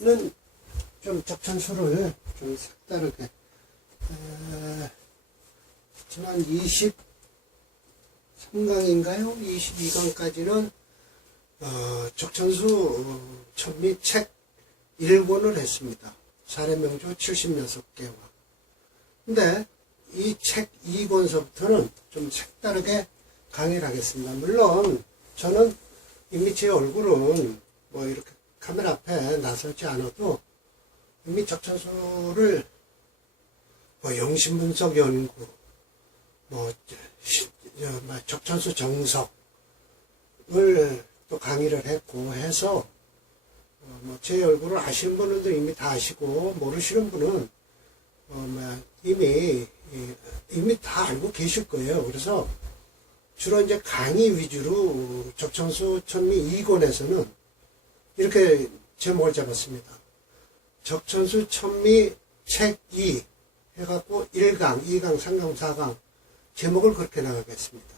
이번에는 좀 적천수를 좀 색다르게 지난 23강인가요? 22강까지는 적천수 천미 책 1권을 했습니다. 사례명조 76개와. 근데 이 책 2권서부터는 좀 색다르게 강의를 하겠습니다. 물론 저는 이미 제 얼굴은 뭐 이렇게 카메라 앞에 나서지 않아도 이미 적천수를 뭐 영신분석 연구, 뭐 적천수 정석을 또 강의를 했고 해서 뭐 제 얼굴을 아시는 분들도 이미 다 아시고 모르시는 분은 이미 다 알고 계실 거예요. 그래서 주로 이제 강의 위주로 적천수 천미 2권에서는 이렇게 제목을 잡았습니다. 적천수 천미 책 2 해갖고 1강, 2강, 3강, 4강 제목을 그렇게 나가겠습니다.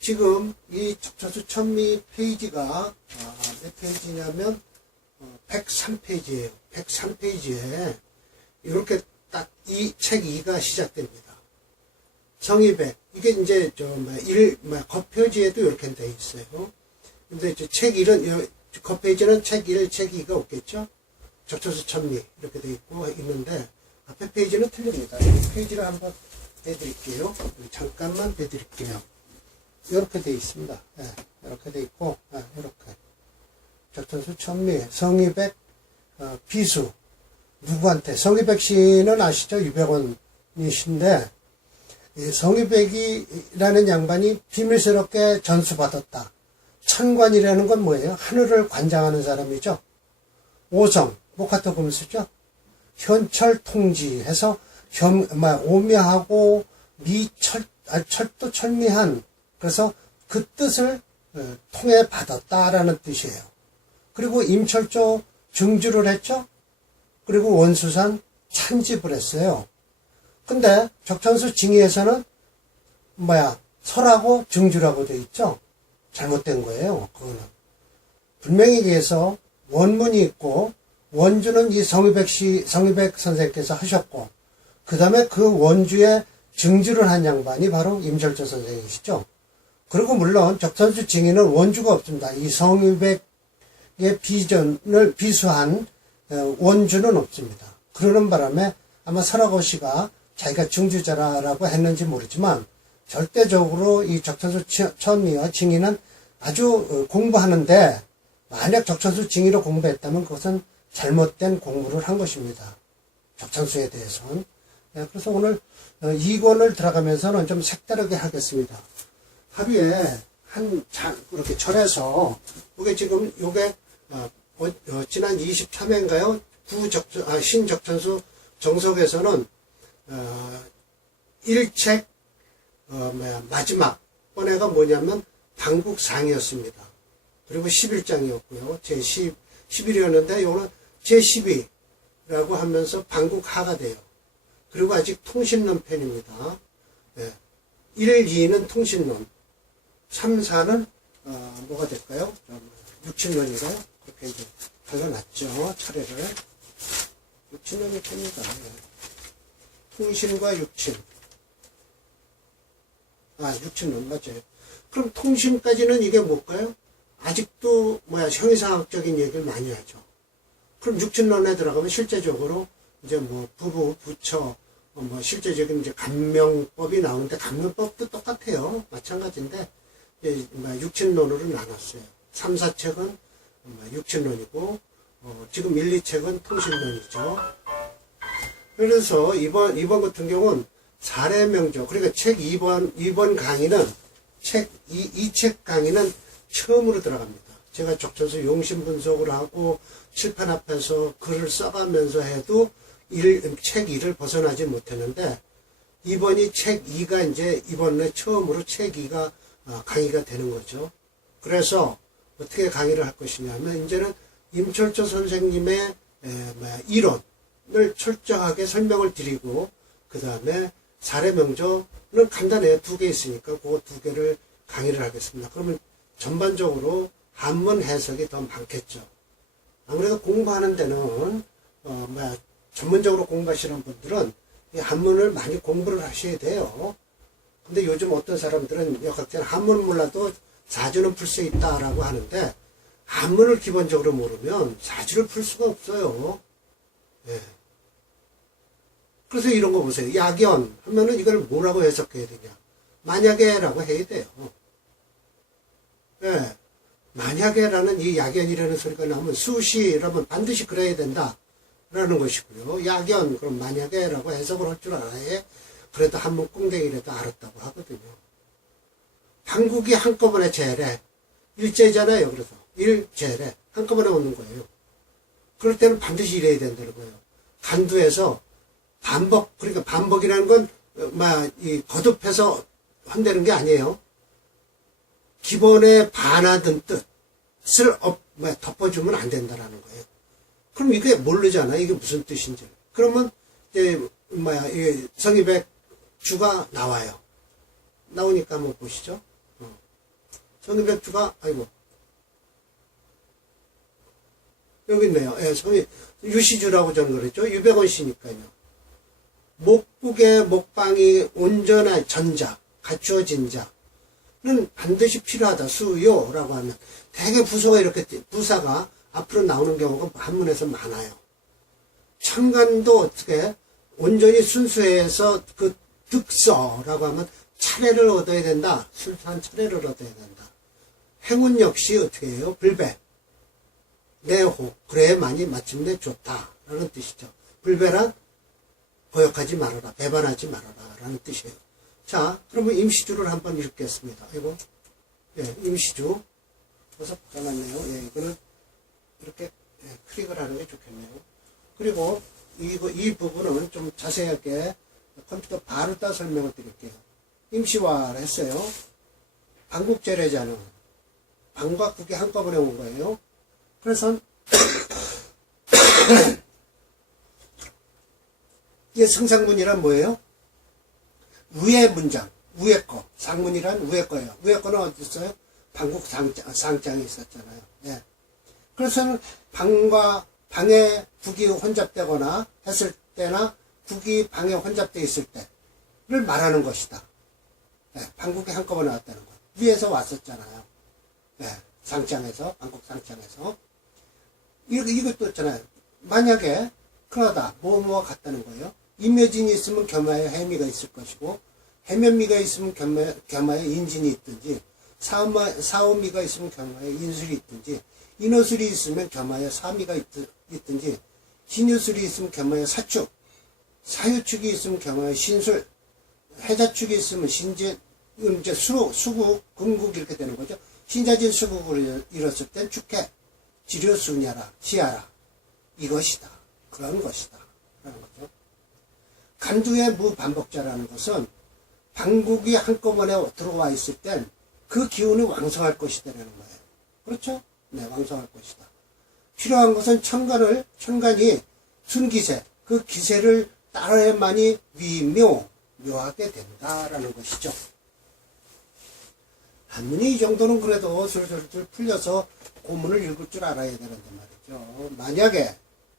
지금 이 적천수 천미 페이지가 몇 페이지냐면 103페이지예요. 103페이지에 이렇게 딱 이 책 2가 시작됩니다. 성의백 이게 이제 겉표지에도 이렇게 돼 있어요. 근데 이제 책 1은 겉페이지는 책 1, 책 2가 없겠죠. 적천수 천미 이렇게 돼 있는데 앞에 페이지는 틀립니다. 이 페이지를 한번 해드릴게요. 잠깐만 해드릴게요. 이렇게 돼 있습니다. 네, 이렇게 돼 있고 이렇게 적천수 천미 성의백 비수 누구한테 성의백 씨는 아시죠? 유병원이신데 성의백이라는 양반이 비밀스럽게 전수받았다. 천관이라는 건 뭐예요? 하늘을 관장하는 사람이죠. 오성 목화토 금수죠. 현철 통지해서 오묘하고 철도 철미한 그래서 그 뜻을 통해 받았다라는 뜻이에요. 그리고 임철조 증주를 했죠. 그리고 원수산 찬집을 했어요. 근데 적천수 징의에서는 설하고 증주라고 돼 있죠. 잘못된 거예요. 그거는 분명히 얘기해서 원문이 있고 원주는 이 성의백 선생님께서 하셨고 그 다음에 그 원주에 증주를 한 양반이 바로 임철조 선생이시죠. 그리고 물론 적천수 징의는 원주가 없습니다. 이 성의백의 비전을 비수한 원주는 없습니다. 그러는 바람에 아마 설하고 씨가 자기가 증주자라고 했는지 모르지만 절대적으로 이 적천수 천미와 징의는 아주 공부하는데 만약 적천수 징의로 공부했다면 그것은 잘못된 공부를 한 것입니다. 적천수에 대해서는. 그래서 오늘 2권을 들어가면서는 좀 색다르게 하겠습니다. 하루에 그렇게 절에서 이게 지금 요게 지난 23회인가요? 신적천수 정석에서는 1책 마지막 번에가 뭐냐면 방국상이었습니다. 그리고 11장이었고요. 제11이었는데 이거는 제12라고 하면서 방국하가 돼요. 그리고 아직 통신론 편입니다. 1, 2는 통신론, 3, 4는 뭐가 될까요? 육친론이가요? 그렇게 이제 달라놨죠. 차례를. 육친론이 됩니다. 통신과 육친. 육친론 맞아요. 그럼 통신까지는 이게 뭘까요? 아직도 형이상학적인 얘기를 많이 하죠. 그럼 육친론에 들어가면 실제적으로 이제 부부, 부처, 실제적인 이제 감명법이 나오는데 감명법도 똑같아요. 마찬가지인데 육친론으로 나눴어요. 3, 4책은 육친론이고 지금 1, 2책은 통신론이죠. 그래서 이번 같은 경우는 사례명조 그러니까 책 2번 강의는 이 책 강의는 처음으로 들어갑니다. 제가 적천수 용신분석을 하고 칠판 앞에서 글을 써가면서 해도 책 1을 벗어나지 못했는데 이번이 책 2가 이제 이번에 처음으로 책 2가 강의가 되는 거죠. 그래서 어떻게 강의를 할 것이냐면 이제는 임철조 선생님의 이론을 철저하게 설명을 드리고 그 다음에 사례명조는 간단해요. 2개 있으니까 그 2개를 강의를 하겠습니다. 그러면 전반적으로 한문 해석이 더 많겠죠. 아무래도 공부하는 데는 전문적으로 공부하시는 분들은 이 한문을 많이 공부를 하셔야 돼요. 근데 요즘 어떤 사람들은 역학자는 한문 몰라도 사주는 풀 수 있다라고 하는데, 한문을 기본적으로 모르면 사주를 풀 수가 없어요. 예. 그래서 이런 거 보세요. 약연 하면은 이걸 뭐라고 해석해야 되냐. 만약에라고 해야 돼요. 예. 만약에라는 이 약연이라는 소리가 나오면 수시라면 반드시 그래야 된다. 라는 것이고요. 약연, 그럼 만약에라고 해석을 할 줄 알아야 그래도 한문 꽁댕이라도 알았다고 하거든요. 한국이 한꺼번에 재래. 일제잖아요. 그래서. 일제래. 한꺼번에 오는 거예요. 그럴 때는 반드시 이래야 된다는 거예요. 간두에서 반복, 그러니까 반복이라는 건, 거듭해서 한다는 게 아니에요. 기본에 반하던 뜻을 덮어주면 안 된다라는 거예요. 그럼 이게 모르잖아. 이게 무슨 뜻인지. 그러면, 이게 성입의 주가 나와요. 나오니까 한번 보시죠. 성입의 주가, 여기 있네요. 예, 유시주라고 저는 그랬죠. 유백원 씨니까요. 목국의 목방이 온전한 전자, 갖추어진 자는 반드시 필요하다. 수요라고 하면. 대개 부사가 이렇게, 부사가 앞으로 나오는 경우가 한문에서 많아요. 천간도 어떻게, 온전히 순수해서 그 득서라고 하면 차례를 얻어야 된다. 순수한 차례를 얻어야 된다. 행운 역시 어떻게 해요? 불배. 내호. 그래야만이 마침내 좋다. 라는 뜻이죠. 불배란 거역하지 말아라. 배반하지 말아라. 라는 뜻이에요. 자, 그러면 임시주를 한번 읽겠습니다. 예, 임시주. 그래서 붙여놨네요. 예, 이거는 이렇게 클릭을 하는 게 좋겠네요. 그리고 이 부분은 좀 자세하게 컴퓨터 바로 따 설명을 드릴게요. 임시화를 했어요. 방국제례자는 방과 국이 한꺼번에 온 거예요. 그래서 이게 상상문이란 뭐예요? 위의 문장, 위의 거. 상문이란 위의 거예요. 위의 거는 어디 있어요? 방국 상장이 있었잖아요. 예. 그래서 방에 국이 혼잡되거나 했을 때나 국이 방에 혼잡되어 있을 때를 말하는 것이다. 예. 방국이 한꺼번에 왔다는 거. 위에서 왔었잖아요. 예. 상장에서, 방국 상장에서. 이것도 있잖아요. 만약에, 그러다, 뭐뭐와 같다는 거예요. 임묘진이 있으면 겸하여 해미가 있을 것이고, 해면미가 있으면 겸하여 인진이 있든지, 사오미가 있으면 겸하여 인술이 있든지, 인호술이 있으면 겸하여 사미가 있든지, 신유술이 있으면 겸하여 사축, 사유축이 있으면 겸하여 신술, 해자축이 있으면 신진, 이건 이제 수국, 금국 이렇게 되는 거죠. 신자진 수국을 이뤘을 땐 축해, 지료수냐라, 지하라. 이것이다. 그런 것이다. 라는 거죠. 간두의 무반복자라는 것은 방국이 한꺼번에 들어와 있을 땐 그 기운이 왕성할 것이다라는 거예요. 그렇죠? 네, 왕성할 것이다. 필요한 것은 천간이 순기세, 그 기세를 따라야만이 묘하게 된다라는 것이죠. 한문이 이 정도는 그래도 술술술 풀려서 고문을 읽을 줄 알아야 되는데 말이죠. 만약에,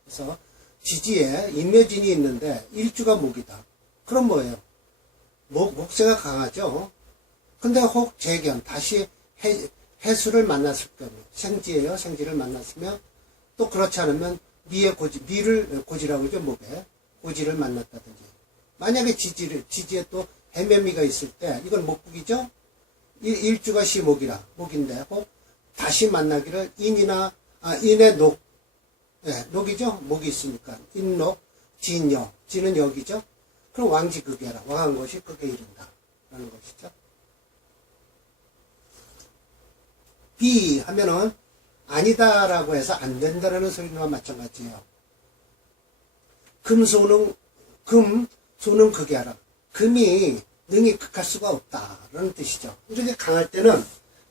그래서 지지에 임묘진이 있는데 일주가 목이다. 그럼 뭐예요? 목세가 강하죠. 근데 혹 재견, 다시 해수를 만났을 경우, 생지예요. 생지를 만났으면, 또 그렇지 않으면 미의 미를 고지라고 하죠. 목에. 고지를 만났다든지. 만약에 지지에 또 해면미가 있을 때, 이건 목국이죠? 일주가 시목이라, 목인데, 혹 다시 만나기를 인의 녹, 예, 녹이죠? 목이 있으니까. 인녹, 진여, 진은 여기죠? 그럼 왕지극이라, 왕한 것이 극에 이른다. 라는 것이죠. 비 하면은 아니다라고 해서 안 된다라는 소리와 마찬가지예요. 소는 극이 하라. 금이 능히 극할 수가 없다라는 뜻이죠. 이렇게 강할 때는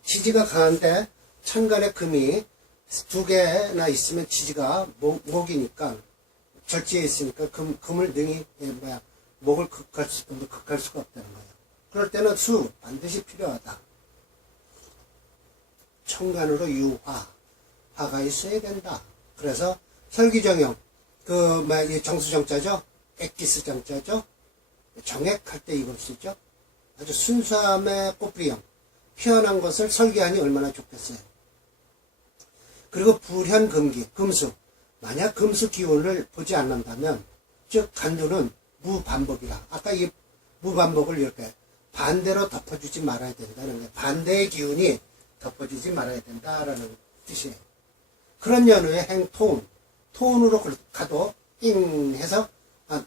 지지가 강한데 천간에 금이 두 개나 있으면 지지가 목이니까 절지에 있으니까 금을 능히 목을 극할 수가 없다는 거예요. 그럴 때는 반드시 필요하다. 천간으로 유화, 화가 있어야 된다. 그래서 설기정형, 이 정수정자죠? 엑기스 정자죠? 정액할 때 이걸 쓰죠? 아주 순수함의 꽃뿌리형, 피어난 것을 설계하니 얼마나 좋겠어요. 그리고 불현금기, 금수. 만약 금수 기운을 보지 않는다면, 즉 간두는 무반복이라. 아까 이 무반복을 이렇게 반대로 덮어주지 말아야 된다는 거예요. 반대의 기운이 덮어주지 말아야 된다라는 뜻이에요. 그런 연후에 행토운, 토운으로 가도 잉 해서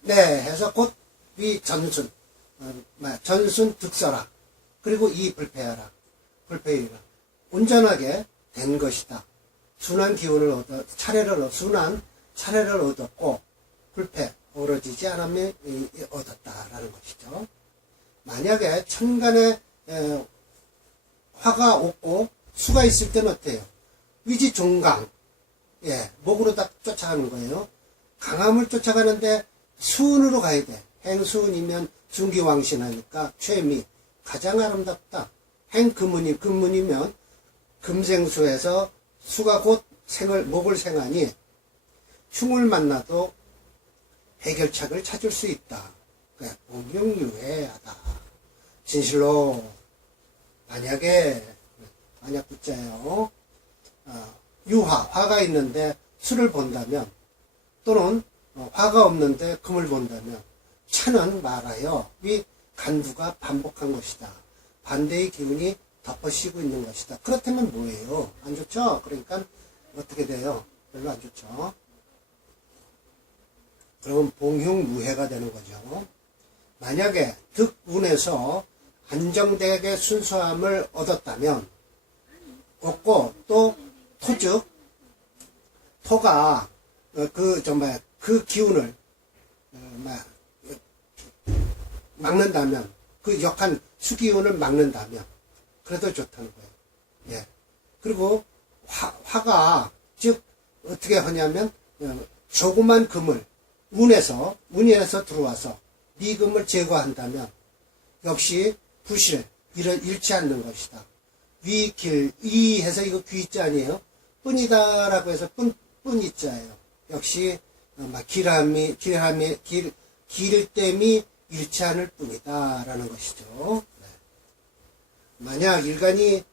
네 해서 곧 위 전순, 전순 득서라. 그리고 이 불패하라, 불패이라. 온전하게 된 것이다. 순한 기운을 순한 차례를 얻었고 불패, 어우러지지 않음이 얻었다라는 것이죠. 만약에 천간에 화가 없고 수가 있을 때는 어때요? 위지 종강, 목으로 딱 쫓아가는 거예요. 강함을 쫓아가는데 수운으로 가야 돼. 행수운이면 중기왕신하니까 최미, 가장 아름답다. 행금운이면 금생수에서 수가 곧 목을 생하니 흉을 만나도 해결책을 찾을 수 있다. 공명유해하다. 진실로 만약 붙자요. 화가 있는데 수를 본다면, 또는 화가 없는데 금을 본다면, 차는 말하여 위 간두가 반복한 것이다. 반대의 기운이 덮어씌고 있는 것이다. 그렇다면 뭐예요? 안 좋죠? 그러니까 어떻게 돼요? 별로 안 좋죠. 그러면 봉흉무해가 되는 거죠. 만약에 득운에서 안정되게 순수함을 얻었다면, 얻고 또 토즉, 토가 그 기운을 막는다면, 그 역한 수기운을 막는다면 그래도 좋다는 거예요. 그리고 화가 즉 어떻게 하냐면 조그만 금을 운에서 들어와서 미금을 제거한다면 역시 부실, 잃지 않는 것이다. 위길, 해서 이거 귀자 아니에요? 뿐이다라고 해서 뿐이자예요. 역시 길댐이 잃지 않을 뿐이다라는 것이죠. 만약 일간이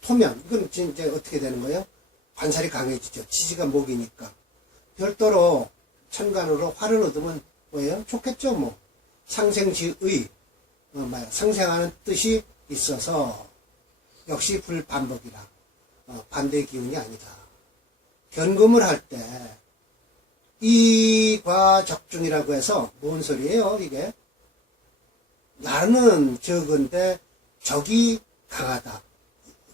토면, 이건 진짜 어떻게 되는 거예요? 관살이 강해지죠. 지지가 목이니까. 별도로 천간으로 화를 얻으면 뭐예요? 좋겠죠, 뭐. 상생지의, 상생하는 뜻이 있어서 역시 불반복이라. 반대의 기운이 아니다. 견금을 할 때 이과적중이라고 해서 뭔 소리예요, 이게? 나는 적은데 적이 강하다.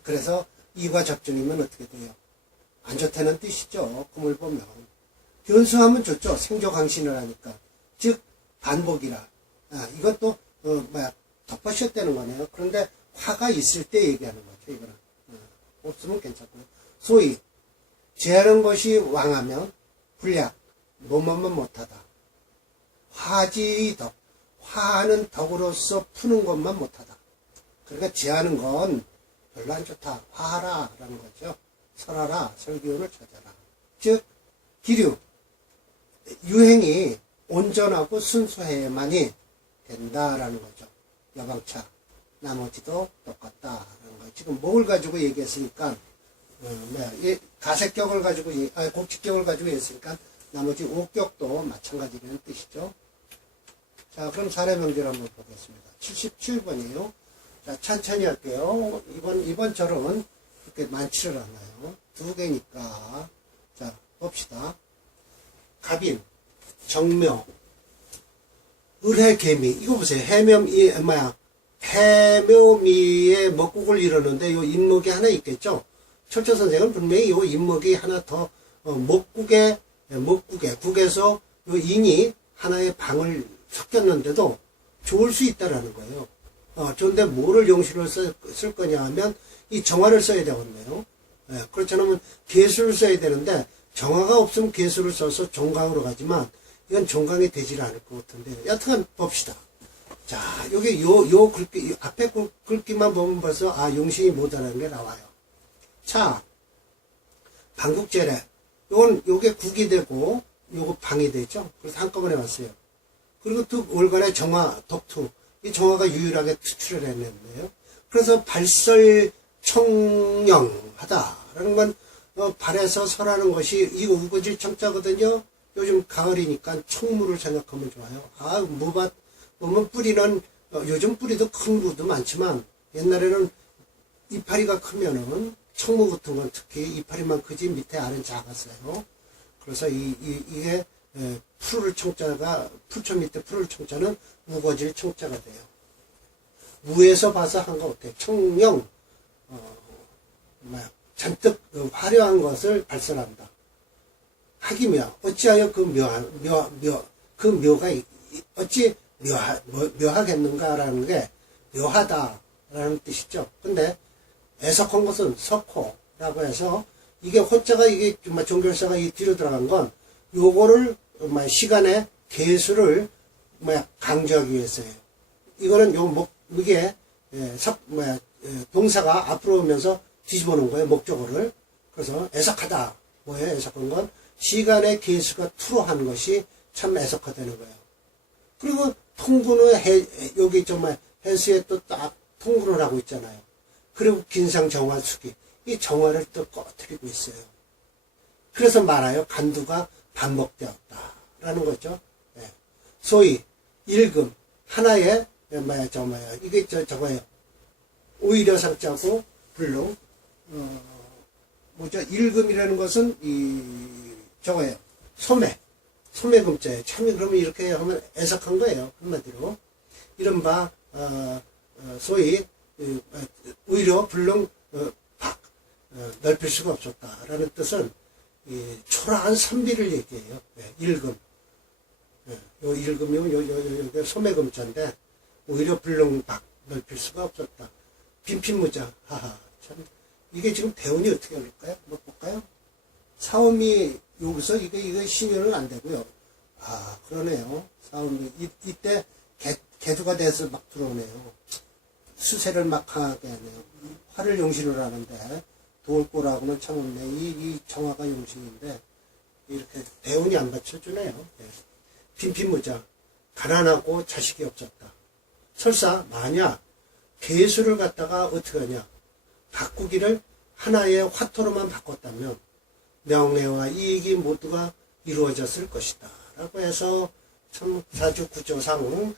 그래서 이과적중이면 어떻게 돼요? 안 좋다는 뜻이죠. 꿈을 보면. 변수하면 좋죠. 생조강신을 하니까. 즉 반복이라. 이건 또 덮어씌웠다는 거네요. 그런데 화가 있을 때 얘기하는 거죠. 이거는. 없으면 괜찮고요. 소위 제하는 것이 왕하면 불약, 뭐뭐뭐 못하다. 화지의 덕, 화하는 덕으로서 푸는 것만 못하다. 그러니까 제하는 건 별로 안 좋다. 화하라 라는 거죠. 설하라, 설기운을 찾아라. 즉 기류, 유행이 온전하고 순수해야만이 된다라는 거죠. 여방차, 나머지도 똑같다라는 거예요. 지금 목을 가지고 얘기했으니까 가색격을 가지고 곡식격을 가지고 했으니까 나머지 옥격도 마찬가지라는 뜻이죠. 자, 그럼 사례명절 한번 보겠습니다. 77번이에요. 자, 천천히 할게요. 이번 절은 그렇게 많지를 않아요. 2개니까. 자, 봅시다. 갑인, 정묘, 을해개미. 이거 보세요. 해묘미의 먹국을 이루는데 요 인목이 하나 있겠죠? 철저 선생은 분명히 요 인목이 하나 더, 국에서 요 인이 하나의 방을 섞였는데도 좋을 수 있다라는 거예요. 좋은데 뭐를 용시로 쓸 거냐 하면 이 정화를 써야 되겠네요. 그렇지 않으면 개수를 써야 되는데 정화가 없으면 개수를 써서 종강으로 가지만 이건 종강이 되질 않을 것 같은데 여튼 봅시다. 자, 여기 요 글귀, 앞에 글귀만 보면 벌써 용신이 못하는 게 나와요. 자, 방국제래. 요게 국이 되고, 요거 방이 되죠. 그래서 한꺼번에 왔어요. 그리고 또 월간의 정화, 독투. 이 정화가 유일하게 투출을 해냈네요. 그래서 발설청령하다라는 건, 발에서 설하는 것이, 이거 우거질 청자거든요. 요즘 가을이니까 청무를 생각하면 좋아요. 무밭, 보면 뿌리는, 요즘 뿌리도 큰 무도 많지만, 옛날에는 이파리가 크면은, 청무 같은 건 특히 이파리만 크지 밑에 알은 작았어요. 그래서 이게 푸를 청자가 풀초 밑에 푸를 청자는 우거질 청자가 돼요. 우에서 봐서 한 거 어때? 청령 잔뜩 화려한 것을 발설한다. 하기며 어찌하여 그 묘가 어찌 묘하겠는가라는 게 묘하다라는 뜻이죠. 근데 애석한 것은 석호라고 해서 이게 호자가 이게 종결사가 이 뒤로 들어간 건 요거를 시간의 개수를 강조하기 위해서예요. 이거는 이게 동사가 앞으로 오면서 뒤집어 놓은 거예요. 목적어를. 그래서 애석하다. 뭐예요? 애석한 건 시간의 개수가 투로 한 것이 참 애석하다는 거예요. 그리고 통구는 여기 정말 해수에 또 딱 통구를 하고 있잖아요. 그리고 긴상 정화수기. 이 정화를 또 꺼뜨리고 있어요. 그래서 말하여 간두가 반복되었다라는 거죠. 네. 소위 일금 하나의 이게 저거예요. 오히려 상자고 불능 일금이라는 것은 저거예요. 소매금자예요. 참 그러면 이렇게 하면 애석한 거예요. 한마디로 이른바 소위 오히려 불능 넓힐 수가 없었다라는 뜻은 초라한 선비를 얘기해요. 네, 일금. 요 일금이면 요 소매금자인데 오히려 불능 넓힐 수가 없었다. 빈핀무자. 하하. 참 이게 지금 대운이 어떻게 올릴까요? 한번 볼까요? 사음이 여기서 이거 신유는 안 되고요. 그러네요. 사음이 이때 개두가 돼서 막 들어오네요. 수세를 막 강하게 하네요. 화를 용신으로 하는데 도울꼬라고는 참 없네. 이 정화가 용신인데 이렇게 대운이 안 받쳐주네요. 네. 빈핀무자. 가난하고 자식이 없었다. 설사 만약 개수를 갖다가 어떻게 하냐. 바꾸기를 하나의 화토로만 바꿨다면 명예와 이익이 모두가 이루어졌을 것이다. 라고 해서 참 사주구조상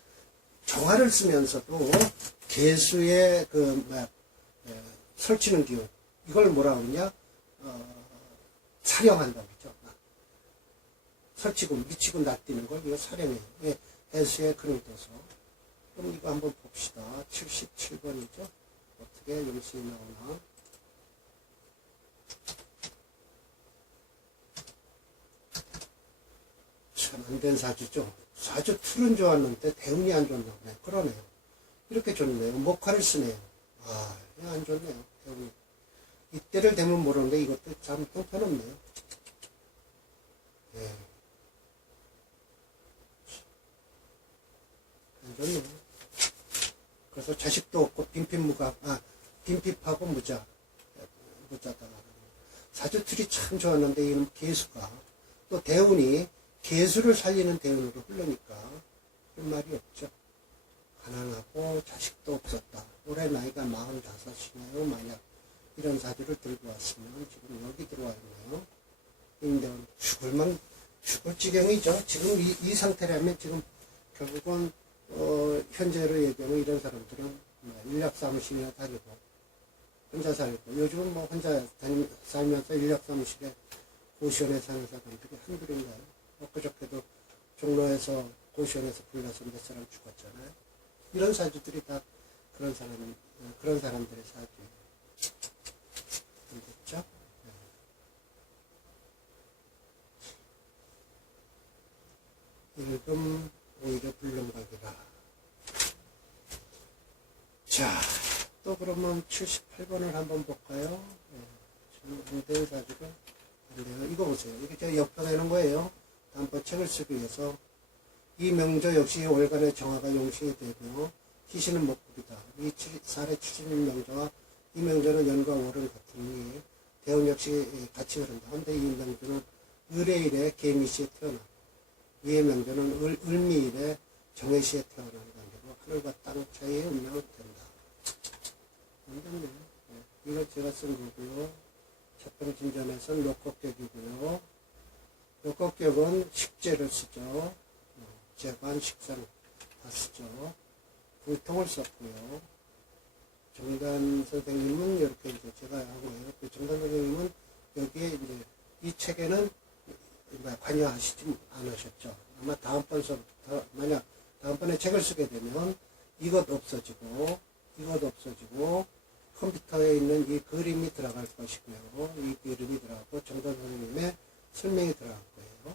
정화를 쓰면서도 개수의 설치는 기운 이걸 뭐라 그러냐 사령한다고 그러죠. 설치고 미치고 낯뛰는 걸 이거 사령해요. 개수의 그런 떠서 그럼 이거 한번 봅시다. 77번이죠. 어떻게 용신이 나오나. 참 안 된 사주죠. 사주 틀은 좋았는데 대운이 안 좋나 보네. 그러네요. 이렇게 좋네요. 목화를 쓰네요. 안 좋네요. 대운이. 이때를 되면 모르는데 이것도 참 형편없네요. 예. 안 좋네요. 그래서 자식도 없고 빈핍무가 빈핍하고 무자다. 사주틀이 참 좋았는데 이는 개수가 또 대운이 개수를 살리는 대운으로 흐르니까 그런 말이 없죠. 가난하고 자식도 없었다. 올해 나이가 45이네요. 만약 이런 사주를 들고 왔으면 지금 여기 들어와 있네요. 임대원 죽을 지경이죠. 지금 이 상태라면 지금 결국은 현재로 얘기하면 이런 사람들은 인력사무실이나 다니고 혼자 살고 요즘은 혼자 살면서 인력사무실에 고시원에 사는 사람들이 한둘인가요? 엊그저께도 종로에서 고시원에서 불러서 몇 사람 죽었잖아요. 이런 사주들이 다 그런 사람들의 사주예요. 됐죠? 일금 오히려 불능각이라. 자, 또 그러면 78번을 한번 볼까요? 지금 안될 사주가 안 돼요. 이거 보세요. 이게 제가 역병하는 거예요. 다음번 책을 쓰기 위해서. 이 명조 역시 월간의 정화가 용신이 되고 희신은 목국이다. 이 4례 70인 명조와 이 명조는 연과 월은 같으니 대운 역시 같이 흐른다. 근데 이 명주는 을의일에 개미시에 태어나. 위의 명주는 을미일에 정해시에 태어나는 관계로 하늘과 땅 차이의 운명을 된다. 완전히 이거 제가 쓴 거고요. 첫번진전에서는 녹곡격이고요. 녹곡격은 식재를 쓰죠. 재관, 식상 다 쓰죠. 불통을 썼고요. 정단 선생님은 이렇게 이제 제가 한 거예요. 그 정단 선생님은 여기에 이제 이 책에는 관여하시지 않으셨죠. 아마 다음번서부터, 만약 다음번에 책을 쓰게 되면 이것 없어지고, 컴퓨터에 있는 이 그림이 들어갈 것이고요. 이 그림이 들어가고, 정단 선생님의 설명이 들어갈 거예요.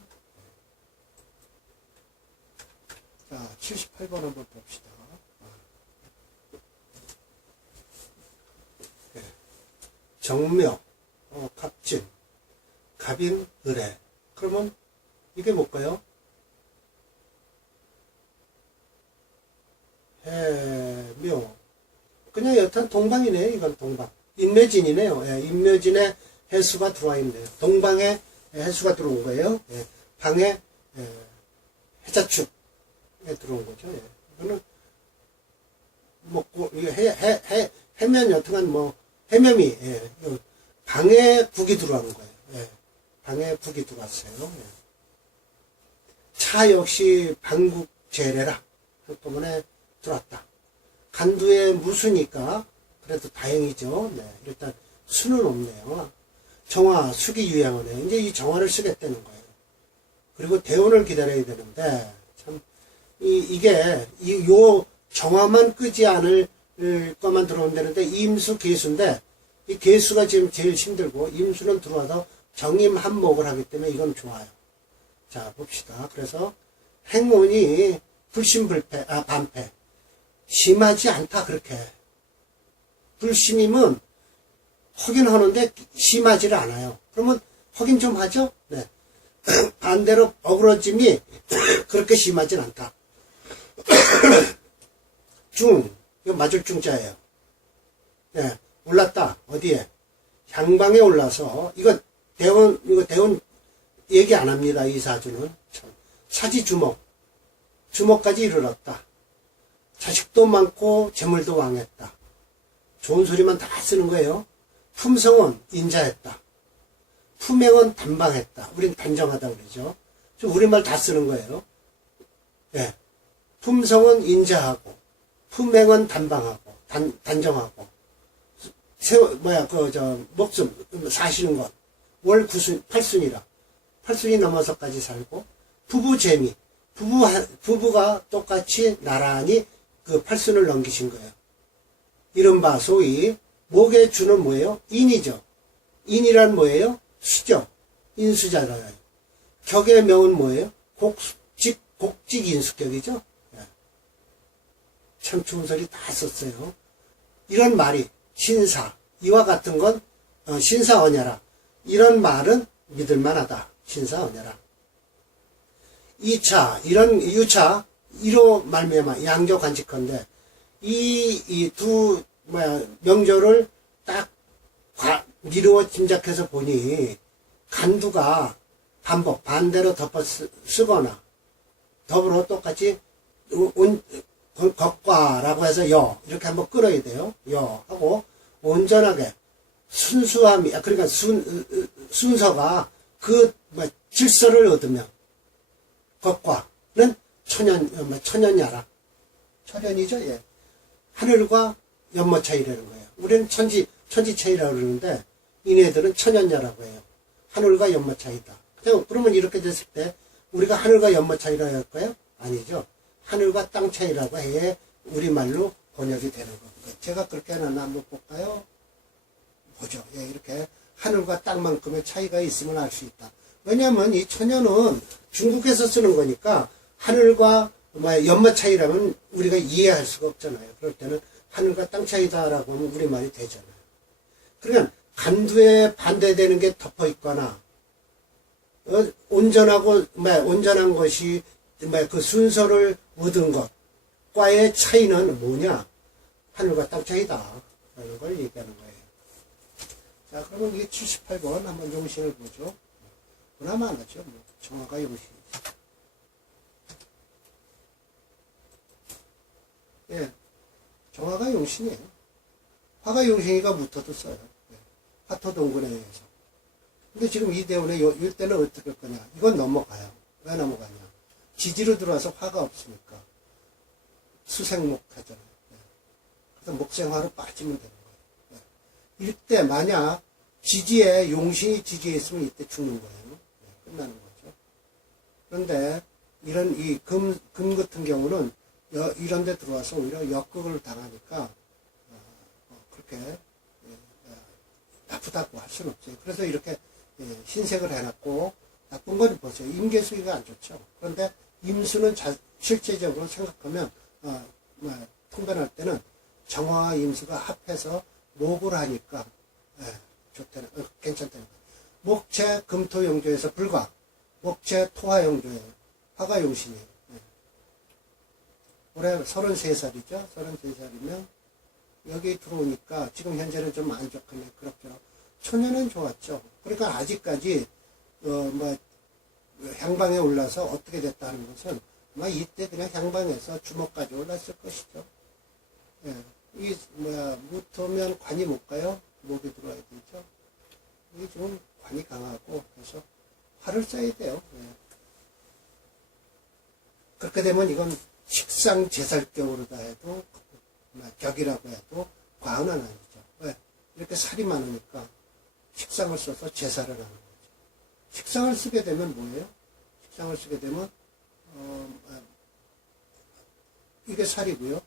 자, 78번 한번 봅시다. 정묘, 갑진, 갑인, 을해. 그러면 이게 뭘까요? 해묘. 그냥 여튼 동방이네요. 이건 동방. 인묘진이네요. 예, 인묘진에 해수가 들어와 있네요. 동방에 해수가 들어온 거예요. 예, 방에 해자축에 들어온 거죠. 예. 이거는 먹고 해면 여튼간 뭐 해면이 방에 북이 들어간 거예요. 예, 방에 북이 들어왔어요. 예. 차 역시 방국제례라 한꺼번에 들어왔다. 간두에 무수니까 그래도 다행이죠. 네, 일단 수는 없네요. 정화, 수기 유양원에 이제 이 정화를 쓰겠다는 거예요. 그리고 대운을 기다려야 되는데 참 이게 요 정화만 끄지 않을 것만 들어온다는데 임수 개수인데 이 개수가 지금 제일 힘들고 임수는 들어와서 정임한목을 하기 때문에 이건 좋아요. 자 봅시다. 그래서 행운이 불심불패 반패 심하지 않다. 그렇게 불심이면 확인하는데 심하지를 않아요. 그러면 확인 좀 하죠. 네. 반대로 어그러짐이 그렇게 심하진 않다. 중 이거 맞을 중자예요. 네, 올랐다. 어디에? 향방에 올라서 이거 대원 얘기 안 합니다. 이 사주는 참. 사지 주목까지 이르렀다. 자식도 많고 재물도 왕했다. 좋은 소리만 다 쓰는 거예요. 품성은 인자했다. 품행은 단방했다. 우린 단정하다 그러죠. 우리말 다 쓰는 거예요. 네. 품성은 인자하고 품행은 단방하고 단정하고 목숨 사시는 것 월 8순이라 8순이 넘어서까지 살고 부부 재미 부부가 똑같이 나란히 그 8순을 넘기신 거예요. 이른바 소위 목의 주는 뭐예요? 인이죠. 인이란 뭐예요? 수죠. 인수잖아요. 격의 명은 뭐예요? 곡직인수격이죠. 참 좋은 소리 다 썼어요. 이런 말이 신사 이와 같은 건 신사언야라. 이런 말은 믿을만하다. 신사언야라. 2차 이런 유차 1호 말미암아 양조간직건데 이 두 명조를 딱 미루어 짐작해서 보니 간두가 반대로 덮어 쓰거나 더불어 똑같이 겉과라고 해서 이렇게 한번 끌어야 돼요. 하고 온전하게 순수함이 그러니까 순서가 그 질서를 얻으면 겉과는 천연야라. 천연이죠. 예. 하늘과 연모 차이라는 거예요. 우리는 천지 차이라고 그러는데 이네들은 천연야라고 해요. 하늘과 연모 차이다. 그러면 이렇게 됐을 때 우리가 하늘과 연모 차이라고 할까요? 아니죠. 하늘과 땅 차이라고 해 우리말로 번역이 되는 겁니다. 제가 그렇게 해놨나 한번 볼까요? 보죠. 예, 이렇게 하늘과 땅만큼의 차이가 있으면 알 수 있다. 왜냐하면 이 천연은 중국에서 쓰는 거니까 하늘과 연마 차이라면 우리가 이해할 수가 없잖아요. 그럴 때는 하늘과 땅 차이다라고 하면 우리말이 되잖아요. 그러니까 간두에 반대되는 게 덮어 있거나 온전한 것이 그 순서를 얻은 것과의 차이는 뭐냐? 하늘과 땅 차이다 라는 걸 얘기하는 거예요. 자, 그러면 이게 78번 한번 용신을 보죠. 그나마 안 하죠. 뭐, 정화가 용신이죠. 예. 정화가 용신이에요. 화가 용신이가 무토도 써요. 예. 화토동군에 의해서. 근데 지금 이대운에 이때는 어떻게 할 거냐. 이건 넘어가요. 왜 넘어가냐. 지지로 들어와서 화가 없으니까. 수생목 하잖아요. 예. 그래서 목생화로 빠지면 되는 거예요. 예. 이때 만약 지지에 용신이 지지에 있으면 이때 죽는 거예요. 예. 끝나는 거죠. 그런데 이런 이 금 같은 경우는 이런 데 들어와서 오히려 역극을 당하니까 그렇게 나쁘다고 할 수는 없어요. 그래서 이렇게 신색을 해놨고 나쁜 건 보세요. 임계수기가 안 좋죠. 그런데 임수는 실제적으로 생각하면 통변할 때는 정화와 임수가 합해서 목을 하니까 좋다는 괜찮다는 거예요. 목체 금토용조에서 불과 목체 토화용조예요. 화가 용신이에요. 올해 33살이죠. 33살이면 여기 들어오니까 지금 현재는 좀 안 좋겠네. 그렇죠. 초년은 좋았죠. 그러니까 아직까지 향방에 올라서 어떻게 됐다 하는 것은 이때 그냥 향방에서 주먹까지 올랐을 것이죠. 예. 무토면 관이 못 가요. 목이 들어와야 되죠. 이게 지금 관이 강하고 그래서 화를 써야 돼요. 예. 그렇게 되면 이건 식상 제살격으로다 해도 격이라고 해도 과언은 아니죠. 왜? 이렇게 살이 많으니까 식상을 써서 제살을 하는 거죠. 식상을 쓰게 되면 뭐예요? 식상을 쓰게 되면 이게 살이고요.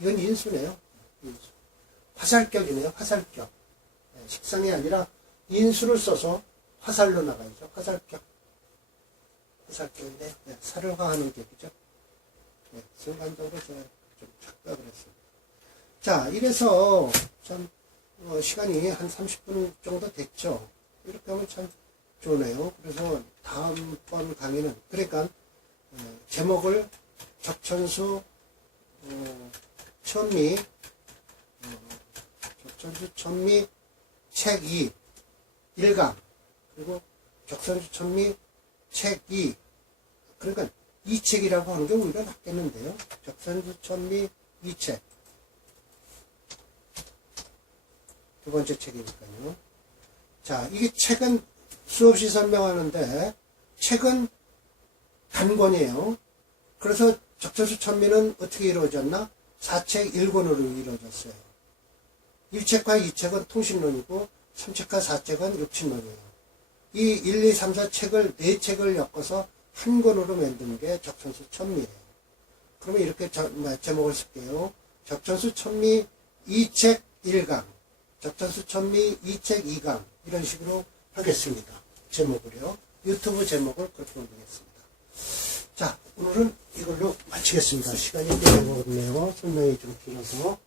이건 인수네요. 인수. 화살격이네요. 화살격. 식상이 아니라 인수를 써서 화살로 나가야죠. 화살격. 화살격인데 살을 화하는 격이죠. 순간적으로 제가 좀 착각을 했습니다. 자, 이래서 참 시간이 한 30분 정도 됐죠. 이렇게 하면 참 좋네요. 그래서 다음번 강의는 그러니까 제목을 적천수 천미 책 2 1강 그리고 적천수 천미 책 2 그러니까 이 책이라고 하는 게 오히려 낫겠는데요. 적천수 천미 2책 두 번째 책이니까요. 자, 이게 책은 수없이 설명하는데 책은 단권이에요. 그래서 적천수 천미는 어떻게 이루어졌나? 4책 1권으로 이루어졌어요. 1책과 2책은 통신론이고 3책과 4책은 육친론이에요. 이 1, 2, 3, 4책을 4책을 엮어서 한 권으로 만든 게 적천수 천미예요. 그러면 이렇게 제목을 쓸게요. 적천수 천미 2책 1강, 적천수 천미 2책 2강 이런 식으로 하겠습니다. 제목을요. 유튜브 제목을 그렇게 올리겠습니다. 자, 오늘은 이걸로 마치겠습니다. 시간이 꽤 먹었네요. 설명이 좀 길어서.